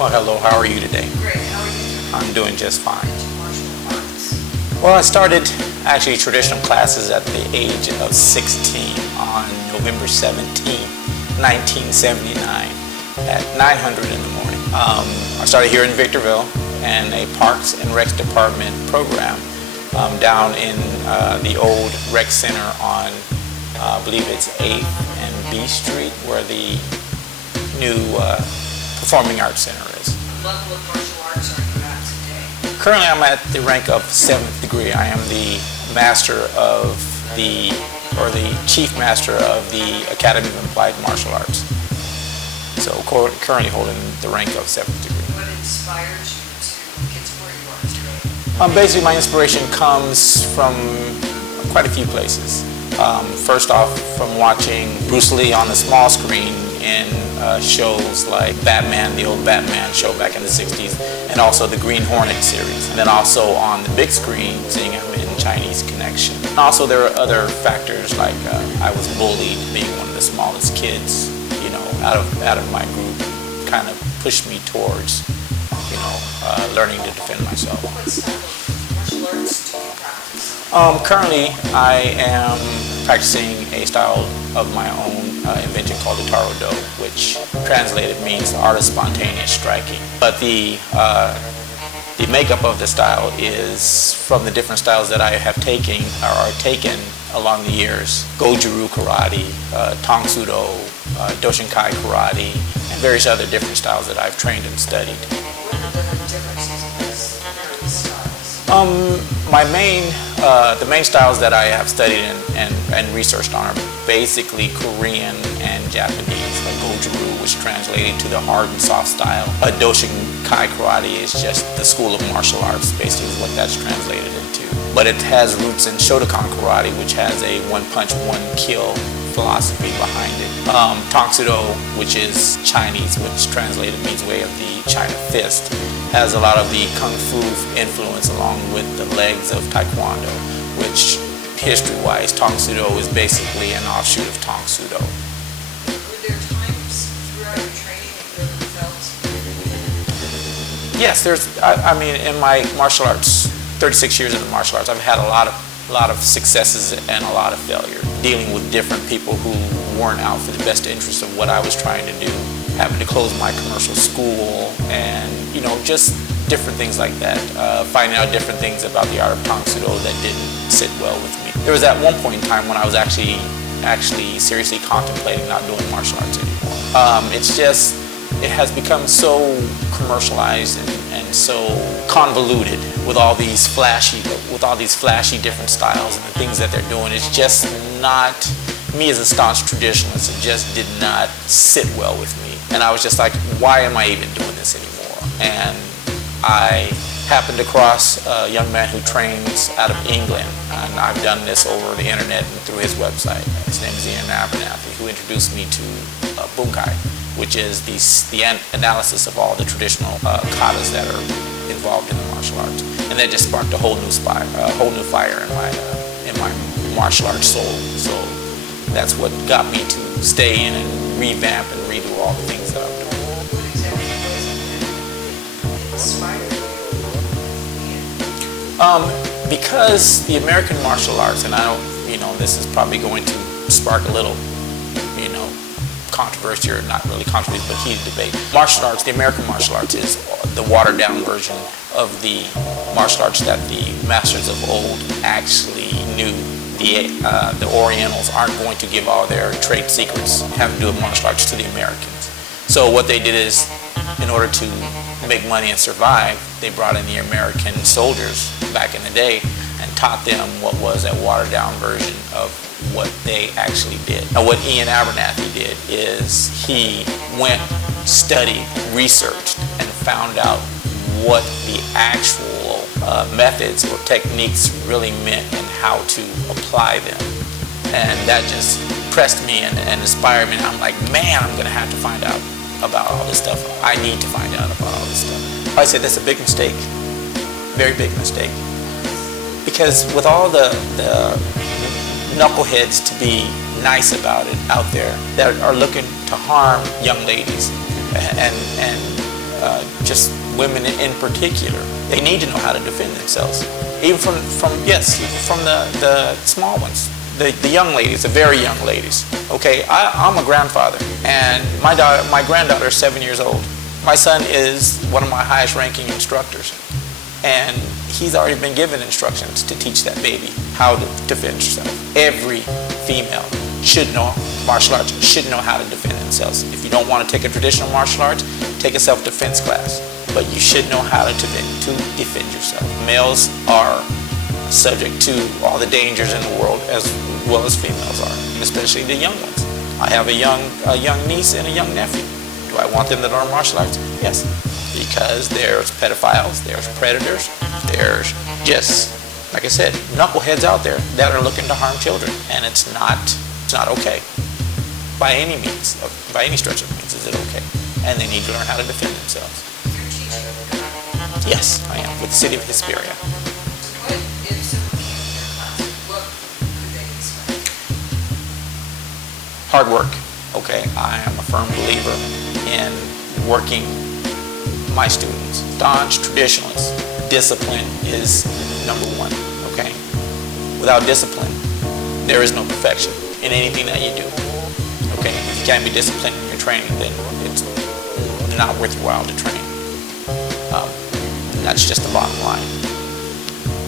Well, hello, how are you today? Great, how are you doing? I'm doing just fine. Martial arts. Well, I started actually traditional classes at the age of 16 on November 17, 1979 at 900 in the morning. I started here in Victorville in a Parks and Recs Department program down in the old rec center on, I believe it's 8th and B Street, where the new Performing Arts Center is. What level of martial arts are you at today? Currently, I'm at the rank of 7th degree. I am the master of the chief master of the Academy of Applied Martial Arts. So currently holding the rank of 7th degree. What inspires you to get to where you are today? Basically, my inspiration comes from quite a few places. First off, from watching Bruce Lee on the small screen in shows like Batman, the old Batman show back in the 60s, and also the Green Hornet series. And then also on the big screen, seeing him in Chinese Connection. And also there are other factors like I was bullied, being one of the smallest kids, you know, out of my group, kind of pushed me towards, you know, learning to defend myself. What style of martial arts do you practice? Currently, I am practicing a style of my own invention called the Taro Do, which translated means the art of spontaneous striking. But the makeup of the style is from the different styles that I have taken along the years: Goju-Ryu karate, Tong Sudo, Doshinkai karate, and various other different styles that I've trained and studied. What are the differences in these various styles? The main styles that I have studied and researched on are basically Korean and Japanese, like Goju-Ryu, which translated to the hard and soft style. Doshinkai karate is just the school of martial arts, basically is what that's translated into. But it has roots in Shotokan karate, which has a one punch, one kill philosophy behind it. Tong Sudo, which is Chinese, which translated means way of the China fist, has a lot of the Kung Fu influence along with the legs of Taekwondo, which history-wise, Tong Sudo is basically an offshoot of Tong Sudo. Were there times throughout your training that you felt? Yes, I mean, in my martial arts, 36 years in the martial arts, I've had a lot of successes and a lot of failure, dealing with different people who weren't out for the best interest of what I was trying to do, having to close my commercial school, and you know, just different things like that, finding out different things about the art of Tong Sudo that didn't sit well with me. There was at one point in time when I was actually seriously contemplating not doing martial arts anymore. It has become so commercialized and so convoluted with all these flashy different styles and the things that they're doing. It's just not, me as a staunch traditionalist, it just did not sit well with me. And I was just like, why am I even doing this anymore? And I happened across a young man who trains out of England, and I've done this over the internet and through his website. His name is Ian Abernathy, who introduced me to Bunkai, which is the analysis of all the traditional katas that are involved in the martial arts. And that just sparked a whole new fire in my martial arts soul. So that's what got me to stay in and revamp and redo all the things that I'm doing. What exactly inspired you? Because the American martial arts, and I don't, you know, this is probably going to spark a little, you know, controversy, or not really controversy, but heated debate. Martial arts, the American martial arts, is the watered down version of the martial arts that the masters of old actually knew. The Orientals aren't going to give all their trade secrets having to do with martial arts to the Americans. So what they did is, in order to make money and survive, they brought in the American soldiers back in the day and taught them what was a watered down version of what they actually did. Now what Ian Abernathy did is he went, studied, researched, and found out what the actual methods or techniques really meant and how to apply them. And that just pressed me and inspired me. And I'm like, man, I'm gonna have to find out about all this stuff. I need to find out about all this stuff. I said that's a big mistake, very big mistake. Because with all the knuckleheads to be nice about it out there that are looking to harm young ladies and just women in particular. They need to know how to defend themselves, even from the small ones, the young ladies, the very young ladies. Okay, I'm a grandfather, and my granddaughter is 7 years old. My son is one of my highest ranking instructors, and he's already been given instructions to teach that baby how to defend herself. Every female should know martial arts, should know how to defend themselves. If you don't want to take a traditional martial arts, take a self-defense class. But you should know how to defend yourself. Males are subject to all the dangers in the world as well as females are, especially the young ones. I have a young niece and a young nephew. Do I want them to learn martial arts? Yes, because there's pedophiles, there's predators, there's just, like I said, knuckleheads out there that are looking to harm children, and it's not okay. By any means, by any stretch of the means, is it okay? And they need to learn how to defend themselves. Yes, I am, with the city of Hesperia. Hard work. Okay, I am a firm believer in working my students. Staunch traditionalists. Discipline is number one. Okay, without discipline, there is no perfection in anything that you do. Okay, if you can't be disciplined in your training, then it's not worth your while to train. And that's just the bottom line.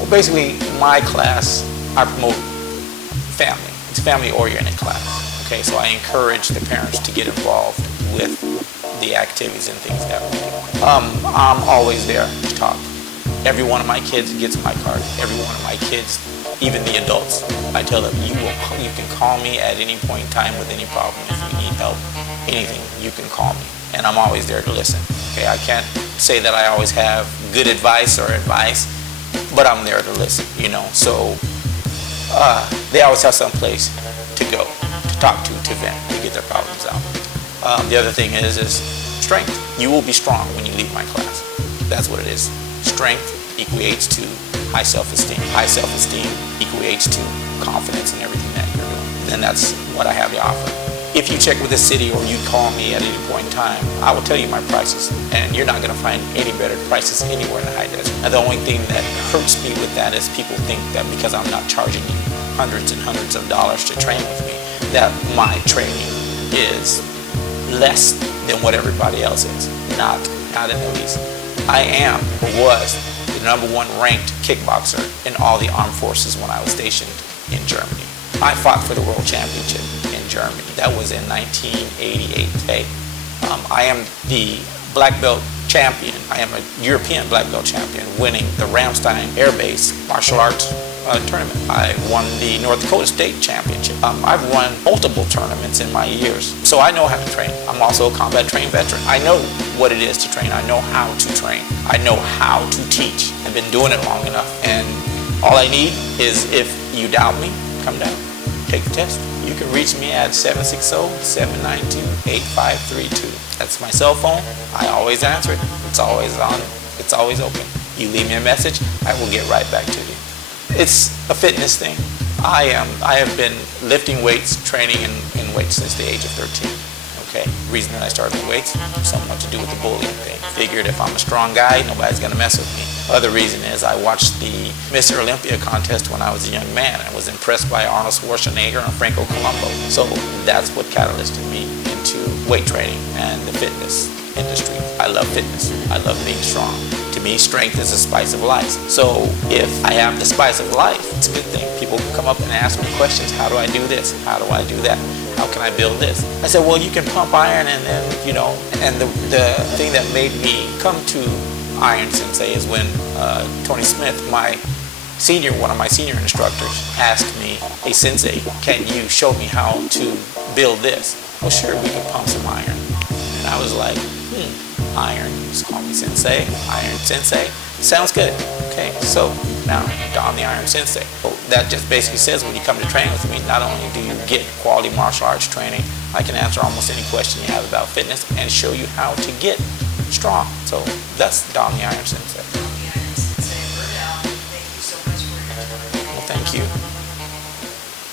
Well, basically, my class, I promote family. It's a family-oriented class. Okay, so I encourage the parents to get involved with the activities and things that we do. I'm always there to talk. Every one of my kids gets my card. Every one of my kids, even the adults, I tell them, you can call me at any point in time with any problem. If you need help, anything, you can call me. And I'm always there to listen. Okay, I can't say that I always have good advice, but I'm there to listen, you know. So they always have some place to go, to talk to vent, to get their problems out. The other thing is strength. You will be strong when you leave my class. That's what it is. Strength equates to high self-esteem. High self-esteem equates to confidence in everything that you're doing. And that's what I have to offer. If you check with the city or you call me at any point in time, I will tell you my prices. And you're not going to find any better prices anywhere in the high desert. And the only thing that hurts me with that is people think that because I'm not charging you hundreds and hundreds of dollars to train with me, that my training is less than what everybody else is. Not in the least. I am, or was, the #1 ranked kickboxer in all the armed forces when I was stationed in Germany. I fought for the World Championship in Germany. That was in 1988. Okay? I am the black belt champion. I am a European black belt champion, winning the Ramstein Air Base martial arts tournament. I won the North Dakota State Championship. I've won multiple tournaments in my years, so I know how to train. I'm also a combat trained veteran. I know what it is to train. I know how to train. I know how to teach. I've been doing it long enough, and all I need is, if you doubt me, come down, take the test. You can reach me at 760-792-8532. That's my cell phone. I always answer it. It's always on. It's always open. You leave me a message, I will get right back to you. It's a fitness thing. I have been lifting weights, training in weights since the age of 13. Okay, the reason that I started with weights, somewhat to do with the bullying thing. Figured if I'm a strong guy, nobody's gonna mess with me. Other reason is I watched the Mr. Olympia contest when I was a young man. I was impressed by Arnold Schwarzenegger and Franco Columbu. So that's what catalyzed me into weight training and the fitness industry. I love fitness. I love being strong. To me, strength is the spice of life. So if I have the spice of life, it's a good thing. People come up and ask me questions. How do I do this? How do I do that? How can I build this? I said, well, you can pump iron, and then, you know, and the thing that made me come to Iron Sensei is when Tony Smith, one of my senior instructors, asked me, hey, Sensei, can you show me how to build this? Well, sure, we can pump some iron. And I was like, iron, just call me Sensei, Iron Sensei. Sounds good. Okay, so now, Don the Iron Sensei. So that just basically says when you come to train with me, not only do you get quality martial arts training, I can answer almost any question you have about fitness and show you how to get strong. So that's Don the Iron Sensei. Don the Iron Sensei, we're out. Thank you so much for your time. Well, thank you.